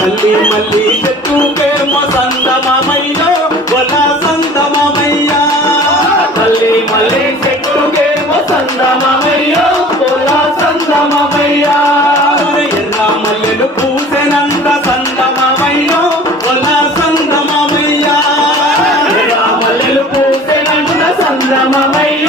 తల్లి మల్లి చెట్టుకేమో సందమయ్యో వల సందమయ్యా తల్లి మల్లి చెట్టుకేమో సందమయ్యో వల సందమయ్యా ఎర్ర మల్లెలు పూసెనంత సందమయ్యో వల సందమయ్యా ఎర్ర మల్లెలు పూసెనంత సందమయ్యా